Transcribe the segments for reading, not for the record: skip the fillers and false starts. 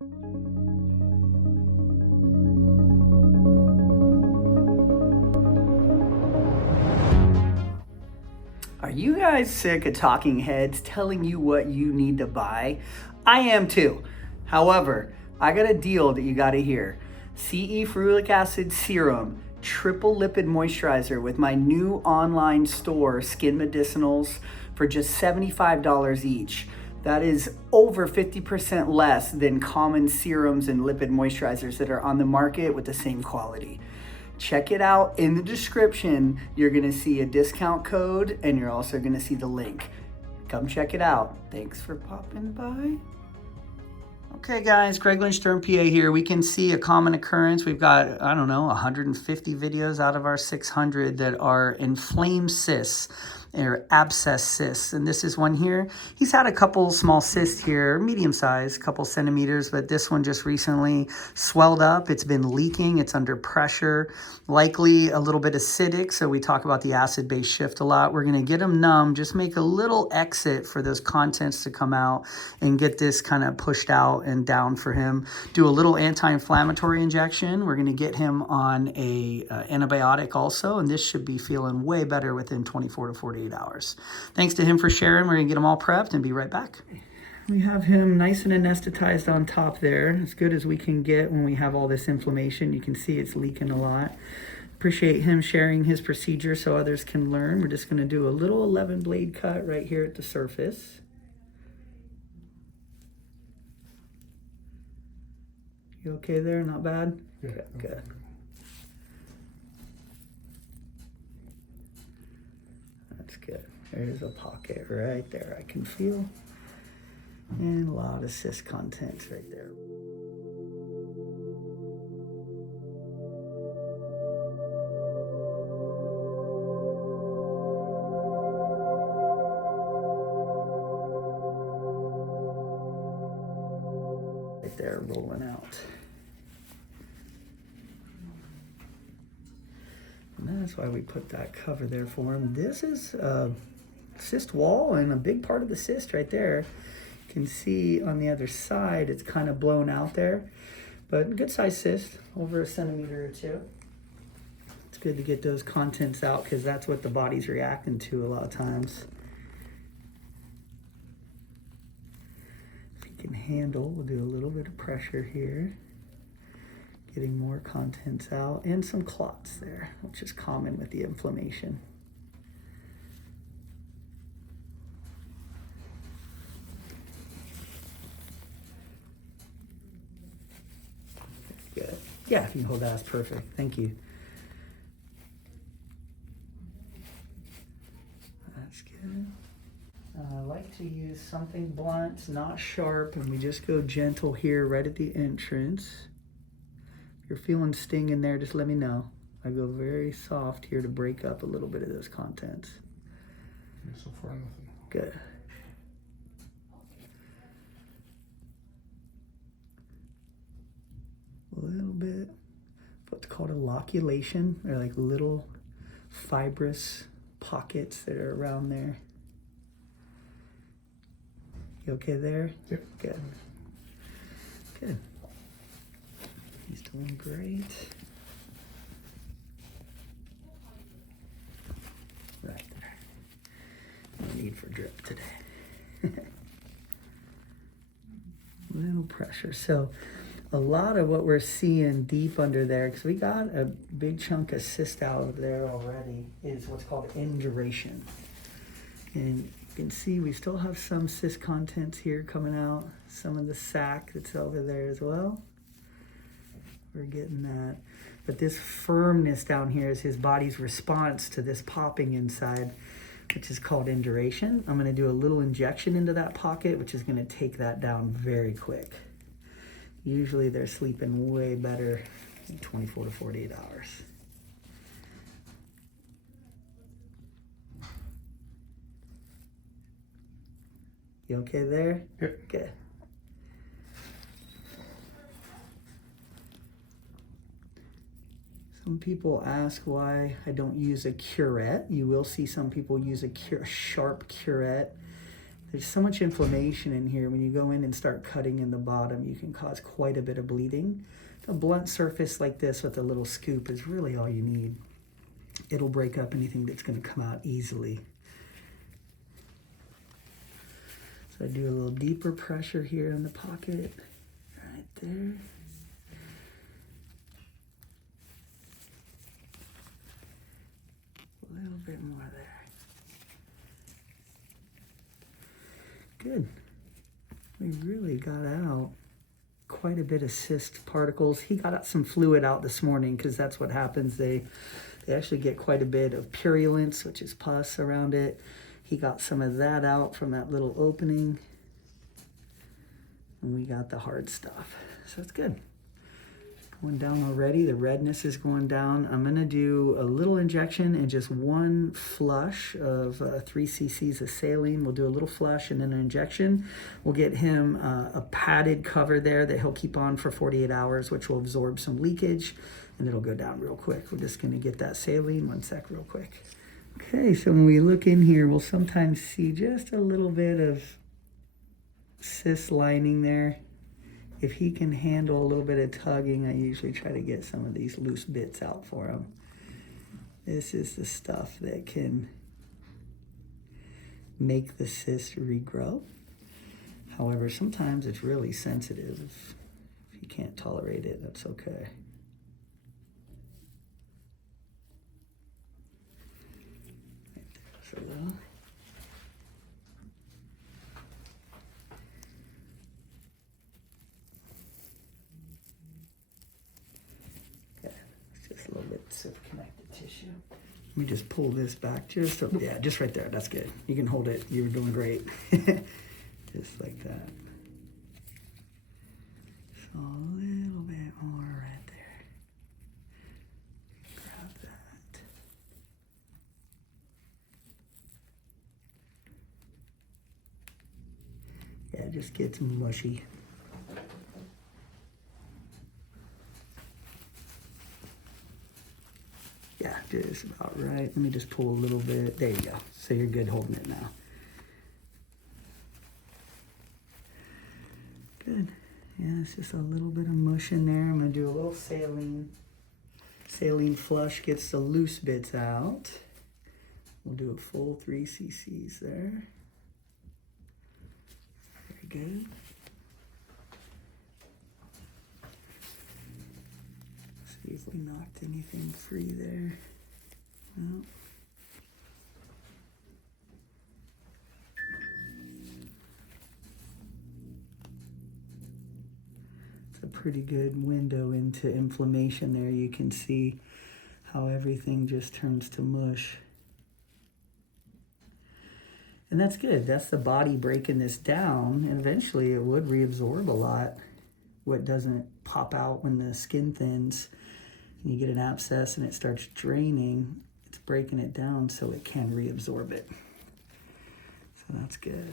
Are you guys sick of talking heads telling you what you need to buy? I am too. However, I got a deal that you got to hear. CE ferulic acid serum, triple lipid moisturizer with my new online store, Skin Medicinals, for just $75 each. That is over 50% less than common serums and lipid moisturizers that are on the market with the same quality. Check it out in the description. You're gonna see a discount code and you're also gonna see the link. Come check it out. Thanks for popping by. Okay guys, Craig Lynch, Derm PA here. We can see a common occurrence. We've got, I don't know, 150 videos out of our 600 that are inflamed cysts or abscess cysts. And this is one here. He's had a couple small cysts here, medium size, couple centimeters, but this one just recently swelled up. It's been leaking, it's under pressure, likely a little bit acidic. So we talk about the acid-base shift a lot. We're gonna get him numb, just make a little exit for those contents to come out and get this kind of pushed out and down for him. Do a little anti-inflammatory injection. We're gonna get him on a antibiotic also, and this should be feeling way better within 24 to 48 hours. Thanks to him for sharing. We're gonna get him all prepped and be right back. We have him nice and anesthetized on top there, as good as we can get when we have all this inflammation. You can see it's leaking a lot. Appreciate him sharing his procedure so others can learn. We're just gonna do a little 11 blade cut right here at the surface. You okay there? Not bad? Yeah. Good. That's good. There's a pocket right there I can feel. And a lot of cyst contents right there. Right there, rolling out. And that's why we put that cover there for him. This is a cyst wall and a big part of the cyst right there. You can see on the other side, it's kind of blown out there, but good size cyst, over 1 centimeter or 2. It's good to get those contents out because that's what the body's reacting to a lot of times. If you can handle, we'll do a little bit of pressure here. Getting more contents out and some clots there, which is common with the inflammation. Good. Yeah, if you can hold that, that's perfect. Thank you. That's good. I like to use something blunt, not sharp, and we just go gentle here right at the entrance. If you're feeling sting in there, just let me know. I go very soft here to break up a little bit of those contents. So far, nothing. Good. A little bit, what's called a loculation, or like little fibrous pockets that are around there. You okay there? Yep. Good. Good. He's doing great. Right there. No need for drip today. Little pressure. So a lot of what we're seeing deep under there, because we got a big chunk of cyst out of there already, is what's called induration. And you can see we still have some cyst contents here coming out, some of the sac that's over there as well. We're getting that. But this firmness down here is his body's response to this popping inside, which is called induration. I'm gonna do a little injection into that pocket, which is gonna take that down very quick. Usually they're sleeping way better in 24 to 48 hours. You okay there? Yep. Good. Some people ask why I don't use a curette. You will see some people use a sharp curette. There's so much inflammation in here. When you go in and start cutting in the bottom, you can cause quite a bit of bleeding. A blunt surface like this with a little scoop is really all you need. It'll break up anything that's going to come out easily. So I do a little deeper pressure here in the pocket, right there. A little bit more there. Good. We really got out quite a bit of cyst particles. He got some fluid out this morning because that's what happens. They actually get quite a bit of purulence, which is pus around it. He got some of that out from that little opening. And we got the hard stuff. So it's good. Going down already. The redness is going down. I'm going to do a little injection and just one flush of 3 cc's of saline. We'll do a little flush and then an injection. We'll get him a padded cover there that he'll keep on for 48 hours, which will absorb some leakage, and it'll go down real quick. We're just going to get that saline. One sec real quick. Okay, so when we look in here, we'll sometimes see just a little bit of cyst lining there. If he can handle a little bit of tugging, I usually try to get some of these loose bits out for him. This is the stuff that can make the cyst regrow. However, sometimes it's really sensitive. If you can't tolerate it, that's okay. Right there, a little bit of connective tissue. Let me just pull this back just yeah, just right there. That's good. You can hold it. You were doing great. Just like that. So a little bit more right there. Grab that. Yeah, it just gets mushy. Yeah, just about right. Let me just pull a little bit. There you go. So you're good holding it now. Good. Yeah, it's just a little bit of mush in there. I'm going to do a little saline. Saline flush gets the loose bits out. We'll do a full 3 cc's there. Very good. See if we knocked anything free there. No. It's a pretty good window into inflammation there. You can see how everything just turns to mush. And that's good. That's the body breaking this down, and eventually it would reabsorb a lot. What doesn't pop out when the skin thins, and you get an abscess and it starts draining, it's breaking it down so it can reabsorb it. So that's good.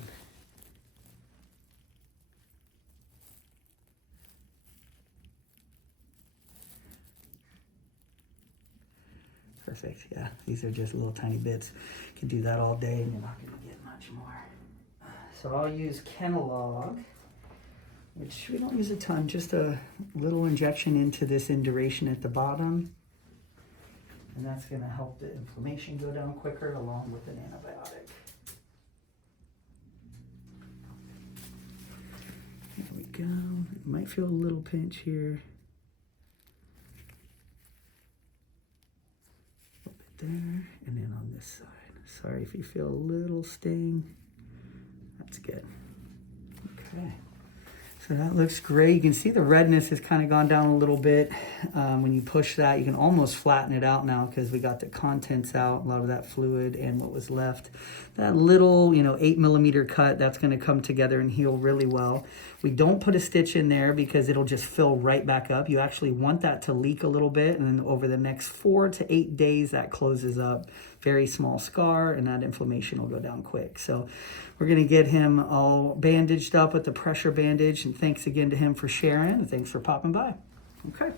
Perfect, yeah. These are just little tiny bits. You can do that all day and you're not gonna get much more. So I'll use Kenalog, which we don't use a ton, just a little injection into this induration at the bottom. And that's gonna help the inflammation go down quicker along with an antibiotic. There we go. You might feel a little pinch here. A little bit there, and then on this side. Sorry if you feel a little sting. That's good. Okay. So that looks great. You can see the redness has kind of gone down a little bit. When you push that, you can almost flatten it out now because we got the contents out, a lot of that fluid and what was left. That little, 8 millimeter cut, that's going to come together and heal really well. We don't put a stitch in there because it'll just fill right back up. You actually want that to leak a little bit, and then over the next 4 to 8 days, that closes up. Very small scar, and that inflammation will go down quick. So we're going to get him all bandaged up with the pressure bandage, and thanks again to him for sharing, and thanks for popping by. Okay.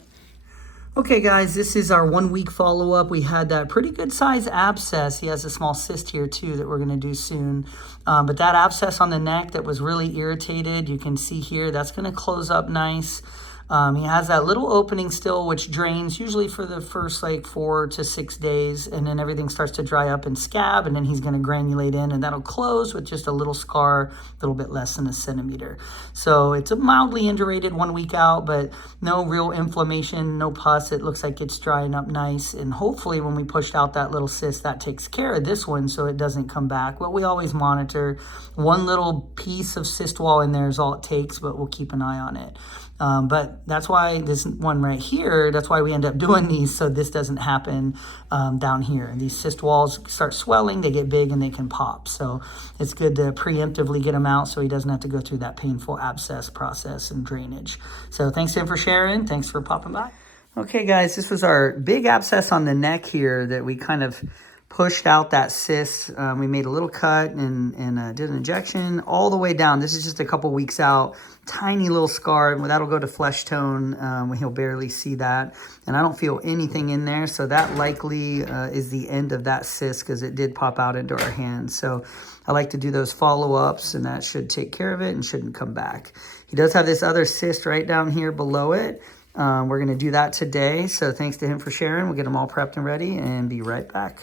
Okay guys, this is our 1 week follow-up. We had that pretty good size abscess. He has a small cyst here too that we're going to do soon. But that abscess on the neck that was really irritated, you can see here, that's going to close up nice. He has that little opening still, which drains usually for the first like 4 to 6 days, and then everything starts to dry up and scab, and then he's going to granulate in, and that'll close with just a little scar, a little bit less than a centimeter. So it's a mildly indurated 1 week out, but no real inflammation, no pus. It looks like it's drying up nice, and hopefully when we pushed out that little cyst, that takes care of this one so it doesn't come back. But we always monitor. One little piece of cyst wall in there is all it takes, but we'll keep an eye on it. But that's why this one right here, that's why we end up doing these, so this doesn't happen down here. These cyst walls start swelling, they get big, and they can pop. So it's good to preemptively get them out so he doesn't have to go through that painful abscess process and drainage. So thanks to him for sharing. Thanks for popping by. Okay, guys, this was our big abscess on the neck here that we kind of pushed out that cyst. We made a little cut and did an injection all the way down. This is just a couple weeks out. Tiny little scar, and that'll go to flesh tone. He'll barely see that. And I don't feel anything in there, so that likely is the end of that cyst because it did pop out into our hands. So I like to do those follow-ups, and that should take care of it and shouldn't come back. He does have this other cyst right down here below it. We're going to do that today. So thanks to him for sharing. We'll get them all prepped and ready and be right back.